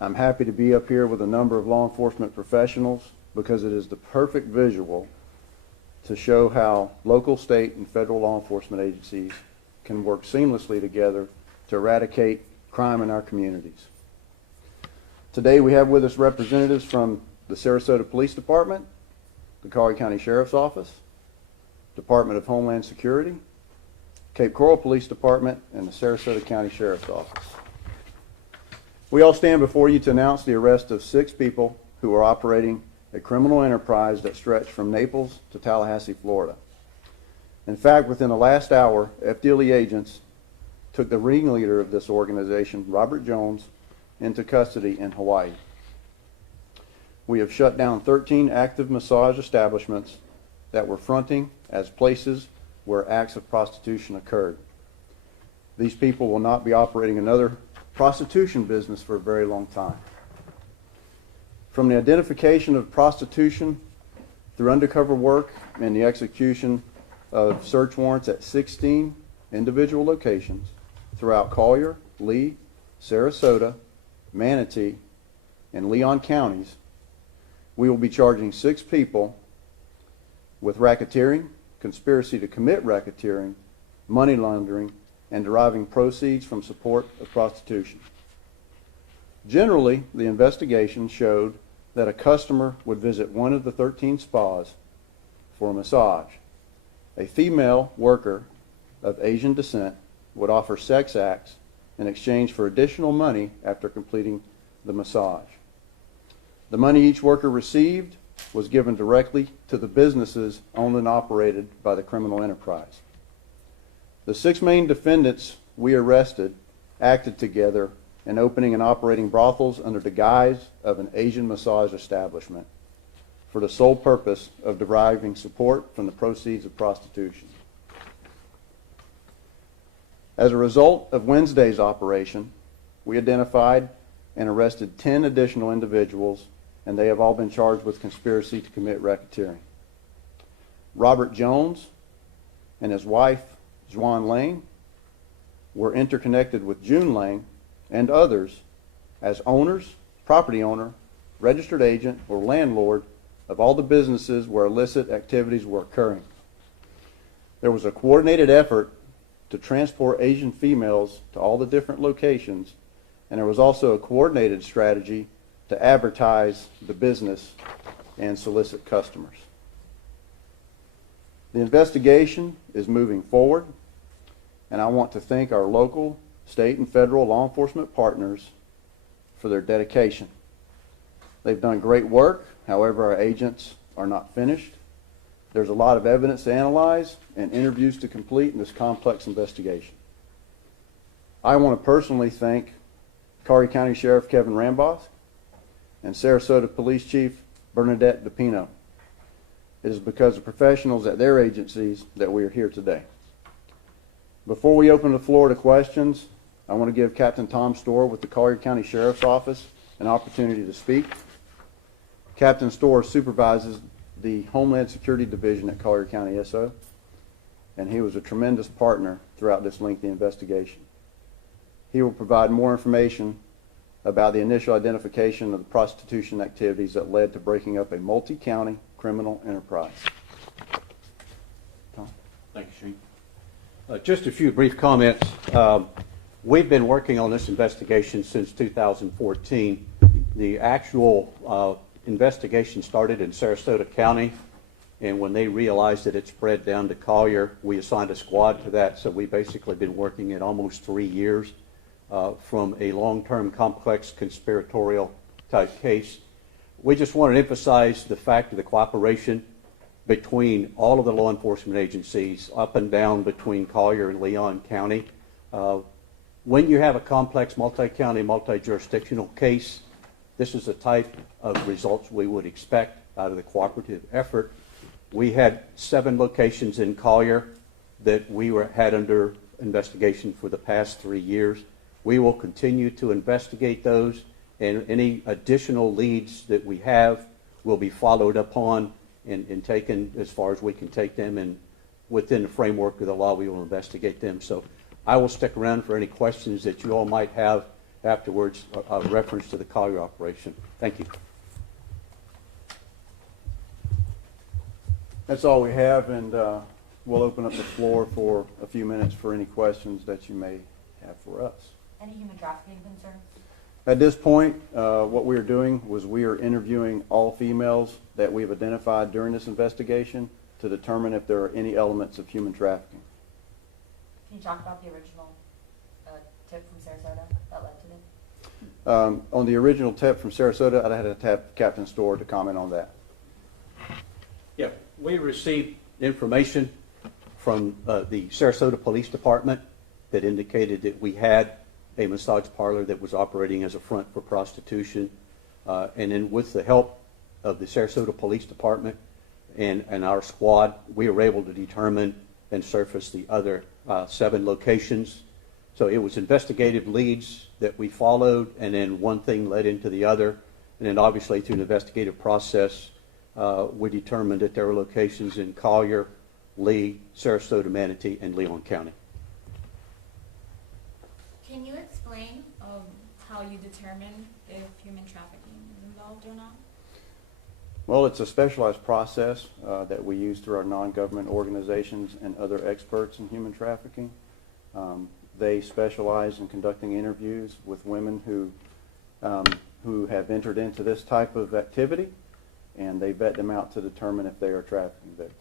I'm happy to be up here with a number of law enforcement professionals because it is the perfect visual to show how local, state, and federal law enforcement agencies can work seamlessly together to eradicate crime in our communities. Today we have with us representatives from the Sarasota Police Department, the Collier County Sheriff's Office, Department of Homeland Security, Cape Coral Police Department, and the Sarasota County Sheriff's Office. We all stand before you to announce the arrest of 6 people who are operating a criminal enterprise that stretched from Naples to Tallahassee, Florida. In fact, within the last hour, FDLE agents took the ringleader of this organization, Robert Jones, into custody in Hawaii. We have shut down 13 active massage establishments that were fronting as places where acts of prostitution occurred. These people will not be operating another prostitution business for a very long time. From the identification of prostitution through undercover work and the execution of search warrants at 16 individual locations throughout Collier, Lee, Sarasota, Manatee, and Leon counties, we will be charging 6 people with racketeering, conspiracy to commit racketeering, money laundering, and deriving proceeds from support of prostitution. Generally, the investigation showed that a customer would visit one of the 13 spas for a massage. A female worker of Asian descent would offer sex acts in exchange for additional money after completing the massage. The money each worker received was given directly to the businesses owned and operated by the criminal enterprise. The 6 main defendants we arrested acted together in opening and operating brothels under the guise of an Asian massage establishment for the sole purpose of deriving support from the proceeds of prostitution. As a result of Wednesday's operation, we identified and arrested 10 additional individuals, and they have all been charged with conspiracy to commit racketeering. Robert Jones and his wife, Juan Lane, were interconnected with June Lane and others as owners, property owner, registered agent, or landlord of all the businesses where illicit activities were occurring. There was a coordinated effort to transport Asian females to all the different locations, and there was also a coordinated strategy to advertise the business and solicit customers. The investigation is moving forward, and I want to thank our local, state, and federal law enforcement partners for their dedication. They've done great work. However, our agents are not finished. There's a lot of evidence to analyze and interviews to complete in this complex investigation. I want to personally thank Collier County Sheriff Kevin Rambosk and Sarasota Police Chief Bernadette DePino. It is because of professionals at their agencies that we are here today. Before we open the floor to questions, I want to give Captain Tom Storr with the Collier County Sheriff's Office an opportunity to speak. Captain Storr supervises the Homeland Security Division at Collier County SO, and he was a tremendous partner throughout this lengthy investigation. He will provide more information about the initial identification of the prostitution activities that led to breaking up a multi-county criminal enterprise. Tom? Thank you, Shane. Just a few brief comments. We've been working on this investigation since 2014. The actual investigation started in Sarasota County, and when they realized that it spread down to Collier, we assigned a squad to that, so we've basically been working it almost 3 years from a long-term complex conspiratorial type case. We just want to emphasize the fact of the cooperation between all of the law enforcement agencies up and down between Collier and Leon County. When you have a complex multi-county, multi-jurisdictional case, this is the type of results we would expect out of the cooperative effort. We had 7 locations in Collier that we had under investigation for the past 3 years. We will continue to investigate those, and any additional leads that we have will be followed upon and taken as far as we can take them, and within the framework of the law we will investigate them. So I will stick around for any questions that you all might have afterwards a reference to the Collier operation. Thank you. That's all we have, and we'll open up the floor for a few minutes for any questions that you may have for us. Any human trafficking concerns? At this point, what we are doing was we are interviewing all females that we've identified during this investigation to determine if there are any elements of human trafficking. Can you talk about the original tip from Sarasota that led to this? On the original tip from Sarasota, I'd have to tap Captain Storr to comment on that. Yeah, we received information from the Sarasota Police Department that indicated that we had a massage parlor that was operating as a front for prostitution. And then with the help of the Sarasota Police Department and our squad, we were able to determine and surface the other 7 locations. So it was investigative leads that we followed, and then one thing led into the other. And then obviously through an investigative process, we determined that there were locations in Collier, Lee, Sarasota, Manatee, and Leon County. Can you explain how you determine if human trafficking is involved or not? Well, it's a specialized process that we use through our non-government organizations and other experts in human trafficking. They specialize in conducting interviews with women who have entered into this type of activity, and they vet them out to determine if they are trafficking victims.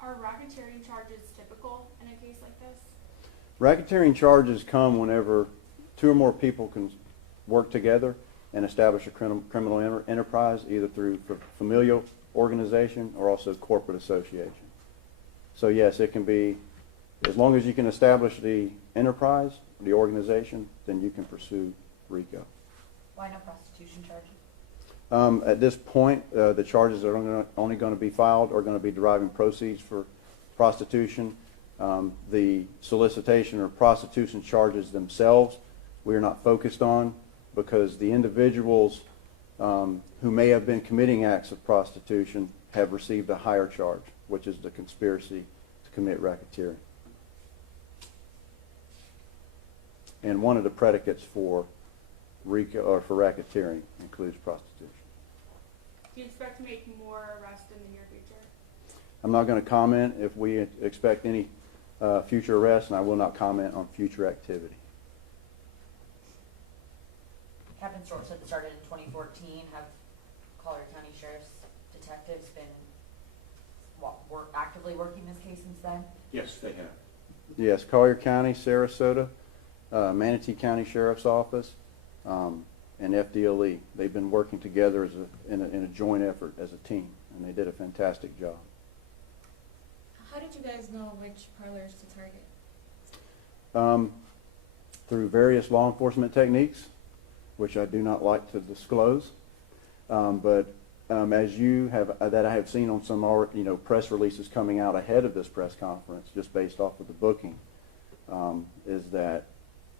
Are racketeering charges typical in a case like this? Racketeering charges come whenever 2 or more people can work together and establish a criminal enterprise, either through familial organization or also corporate association. So yes, it can be, as long as you can establish the enterprise, the organization, then you can pursue RICO. Why no prostitution charges? At this point, the charges that are only going to be filed are going to be deriving proceeds for prostitution. The solicitation or prostitution charges themselves, we are not focused on, because the individuals who may have been committing acts of prostitution have received a higher charge, which is the conspiracy to commit racketeering. And one of the predicates for RICO or for racketeering includes prostitution. Do you expect to make more arrests in the near future? I'm not going to comment if we expect any future arrests, and I will not comment on future activity. Captain Storr said it started in 2014. Have Collier County Sheriff's detectives been actively working this case since then? Yes, they have. Yes, Collier County, Sarasota, Manatee County Sheriff's Office, and FDLE. They've been working together as in a joint effort as a team, and they did a fantastic job. How did you guys know which parlors to target? Through various law enforcement techniques, which I do not like to disclose, but as you have that I have seen on some press releases coming out ahead of this press conference, just based off of the booking, is that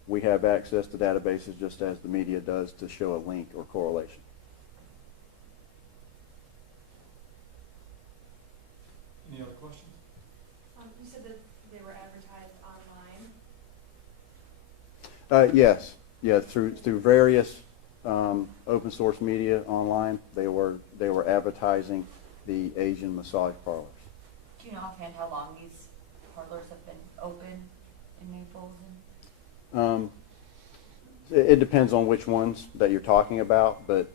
we have access to databases just as the media does to show a link or correlation. Any other questions? You said that they were advertised online. Yes, yeah, through various open source media online, they were advertising the Asian massage parlors. Do you know offhand how long these parlors have been open in Naples? It depends on which ones that you're talking about, but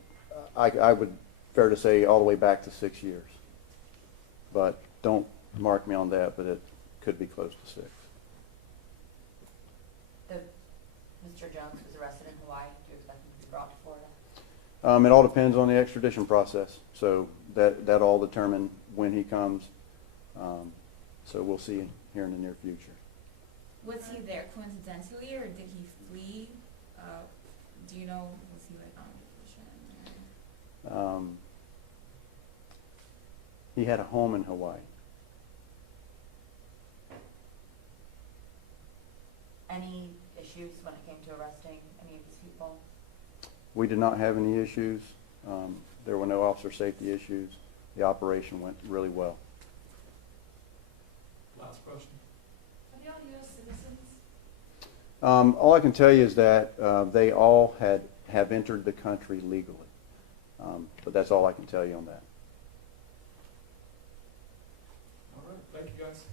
I would fair to say all the way back to 6 years. But don't mark me on that, but it could be close to 6. Mr. Jones was arrested in Hawaii. Do you expect him to be brought to Florida? It all depends on the extradition process, so that all determine when he comes. So we'll see here in the near future. Was he there coincidentally, or did he flee? Do you know, was he like on vacation? He had a home in Hawaii. Any issues when it came to arresting any of these people? We did not have any issues. There were no officer safety issues. The operation went really well. Last question. Are they all U.S. citizens? All I can tell you is that they all have entered the country legally. But that's all I can tell you on that. All right, thank you, guys.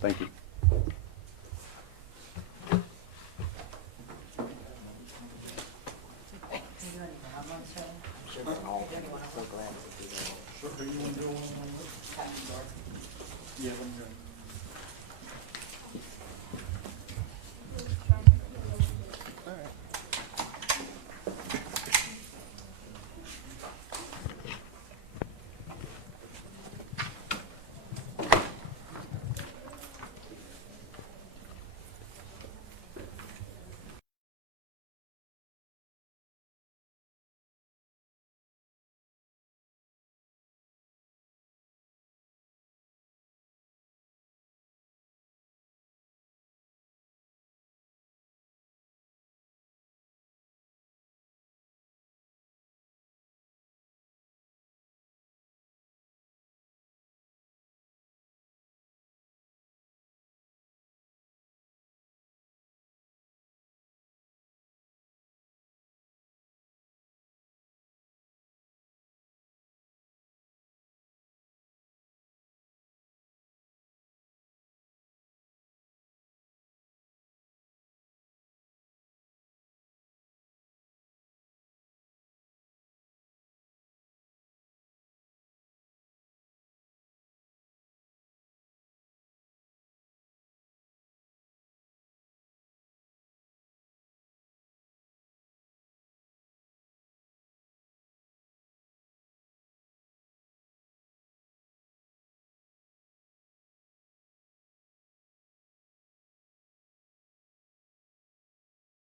Thank you. Sure, who you want to do one on with? Yeah, let me go.